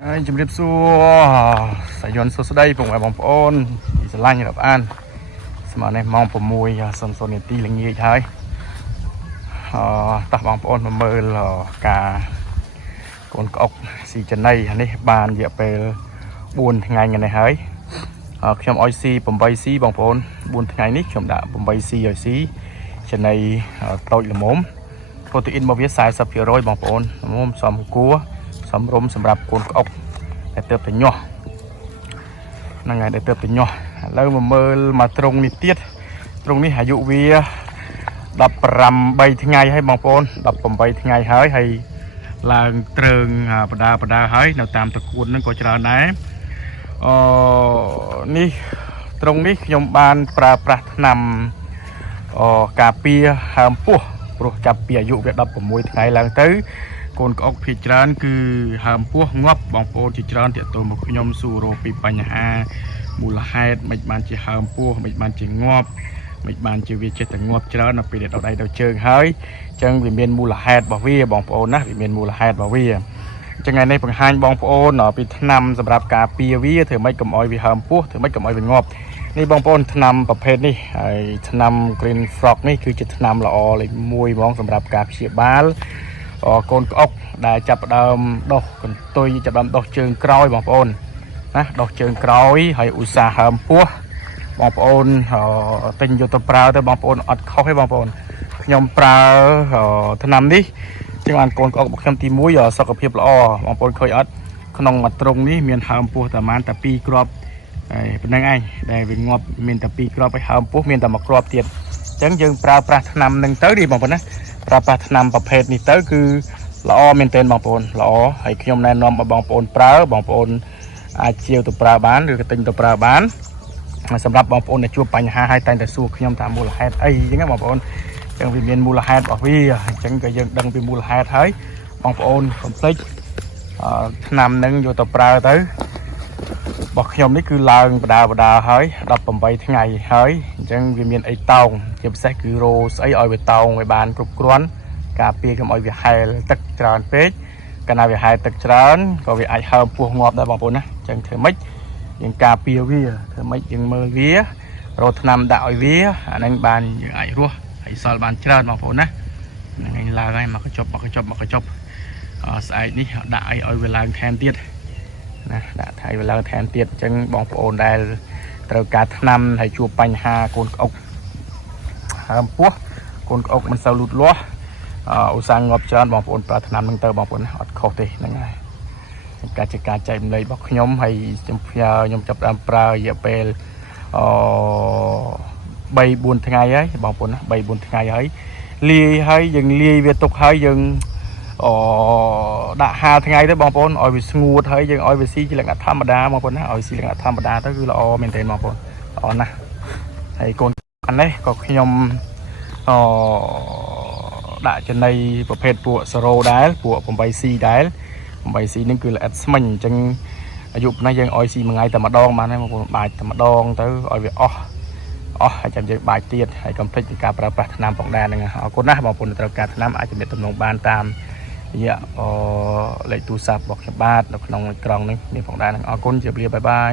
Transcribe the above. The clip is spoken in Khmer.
ជំរាបសួរសាយ័ន្តសួស្តីពុកម៉ែបងប្អូនស្រឡាញ់រាប់អានស្មើនេះម៉ោង6:00នាទីល្ងាចហើយតោះបងប្អូនមកមើលការកូនក្អុកស៊ីចំណីនេះបានរយៈពេល4ថ្ងៃនេះហើយខ្ញុំឲ្យស៊ី 8C បងប្អូន4ថ្ងៃនេះខ្ញុំដាក់ 8C ឲ្យស៊ីចំណីតូចល្មមប្រូតេអ៊ីនរបស់វា 40% បងប្អូនល្មមសមគួរសំរុំសម្រាប់កូនក្អុកដែលទៅតែញាស់ហ្នឹងហើយដែលទៅតែញាស់ឥឡូវមកមើលមកត្រង់នេះទៀតត្រង់នេះអាយុវា18ថ្ងៃហើយបងប្អូន18ថ្ងៃហើយឡើងត្រើងបដាហើយនៅតាមតកួនហ្នឹងក៏ច្រើនដែរនេះត្រង់នេះខ្ញុំបានប្រើប្រាស់ថ្នាំការពារហើមពោះព្រោះចាប់ពីអាយុវា16ថ្ងៃឡើងទៅកូនក្អុកភាគច្រើនគឺហើមពោះងាប់បងប្អូនជាច្រើនទាក់ទងមកខ្ញុំសួរពីបញ្ហាមូលហេតុមិនបានជាហើមពោះមិនបានជាងាប់មិនបានជាវាចេះតែងាប់ច្រើននៅពេលដែលដល់ដៃដល់ជើងហើយអញ្ចឹងវាមានមូលហេតុរបស់វាបងប្អូនណាវាមានមូលហេតុរបស់វាអញ្ចឹងថ្ងៃនេះបង្ហាញបងប្អូនពីថ្នាំសម្រាប់ការពារវាធ្វើម៉េចកុំឲ្យវាហើមពោះធ្វើម៉េចកុំឲ្យវាងាប់នេះបងប្អូនថ្នាំប្រភេទនេះហើយថ្នាំ Green Frog នេះគឺជាថ្នាំល្អលេខ1ហ្មងសម្រាប់ការព្យាបាលកូនក្អុកដែលចាប់ផ្ដើមដុសកន្ទុយចាប់ផ្ដើមដុសជើងក្រោយបងប្អូនណាដុសជើងក្រោយហើយឧស្សាហ៍ហើមពោះបងប្អូនទិញយកទៅប្រើទៅបងប្អូនអត់ខុសទេបងប្អូនខ្ញុំប្រើថ្នាំនេះចឹងបានកូនក្អុករបស់ខ្ញុំទី1សុខភាពល្អបងប្អូនឃើញអត់ក្នុងមួយទ្រុងនេះមានហើមពោះតែប្រហែលតែ2គ្រាប់ហើយប៉ុណ្្នឹងឯងដែលវាងាប់មានតែ2គ្រាប់ហើយហើមពោះមានតែ1គ្រាប់ទៀតអញ្ចឹងយើងប្រើប្រាស់ថ្នាំនឹងទៅនេះបងប្អូនណាប្រើប្រាស់ថ្នាំប្រភេទនេះទៅគឺល្អមែនទែនបងប្អូនល្អហើយខ្ញុំណែនាំឲ្យបងប្អូនប្រើបងប្អូនអាចជាវទៅប្រើបានឬក៏ទិញទៅប្រើបានសម្រាប់បងប្អូនដែលជួបបញ្ហាហើយតែងតែសួរខ្ញុំតាមមូលហេតុអីអញ្ចឹងបងប្អូនអញ្ចឹងវាមានមូលហេតុរបស់វាអញ្ចឹងក៏យើងដឹងពីមូលហេតុហើយបងប្អូនកុំភ្លេចថ្នាំនឹងយកទៅប្រើទៅរបស់ខ្ញុំនេះគឺឡើងបដាហើយ18ថ្ងៃហើយអញ្ចឹងវាមានអីតោងជាពិសេសគឺរោស្អីឲ្យវាតោងឲ្យបានគ្រប់គ្រាន់ការពារកុំឲ្យវាហែលទឹកច្រើនពេកកាលណាវាហែលទឹកច្រើនក៏វាអាចហើមពោះងាប់ដែរបងប្អូនណាអញ្ចឹងធ្វើម៉េចយើងការពារវាធ្វើម៉េចយើងមើលវារកថ្នាំដាក់ឲ្យវាអាហ្នឹងបានយើងអាចរស់ហើយសល់បានច្រើនបងប្អូនណាហ្នឹងឯងឡើងហើយមកកញ្ចប់ស្អែកនេះដាក់ឲ្យវាឡើងថែមទៀតណាដាក់ថៃវាឡើងថែមទៀតអញ្ចឹងបងប្អូនដែលត្រូវការថ្នាំហើយជួបបញ្ហាកូនក្អុកហើមពោះកូនក្អុកមិនសូវលូតលាស់ឧស្សាហ៍ងាប់ច្រើនបងប្អូនប្រើថ្នាំនឹងទៅបងប្អូនអត់ខុសទេហ្នឹងហើយការចែករំលែករបស់ខ្ញុំហើយខ្ញុំចាប់ដើមប្រើរយៈពេល3-4ថ្ងៃហើយបងប្អូនណា3-4ថ្ងៃហើយលាយហើយយើងលាយវាទុកហើយយើងដាក់50ថ្ងៃទៅបងប្អូនឲ្យវាស្ងួតហើយយើងឲ្យវាស៊ីជាលក្ខណៈធម្មតាបងប្អូនណាឲ្យស៊ីលក្ខណៈធម្មតាទៅគឺល្អមែនទែនបងប្អូនល្អណាស់ហើយកូនអានេះក៏ខ្ញុំដាក់ចំណីប្រភេទពួកសារ៉ូដែរពួក 8C ដែរ 8C នេះគឺល្អិតស្មិញអញ្ចឹងអាយុប៉ុណ្ណេះយើងឲ្យស៊ីមួយថ្ងៃតែម្ដងបានហើយបងប្អូនបាចតែម្ដងទៅឲ្យវាអស់ហើយចាំយើងបាចទៀតហើយកុំភ្លេចពីការប្រើប្រាស់ថ្នាំផងដែរហ្នឹងអរគុណណាស់បងប្អូនត្រូវការថ្នាំអាចជំរាបទំនងបានតាមរយៈលេខទូរស័ព្ទរបស់ខ្ញុំបាទនៅក្នុងអេក្រង់នេះមានផងដែរហ្នឹងអរគុណជម្រាបបាយ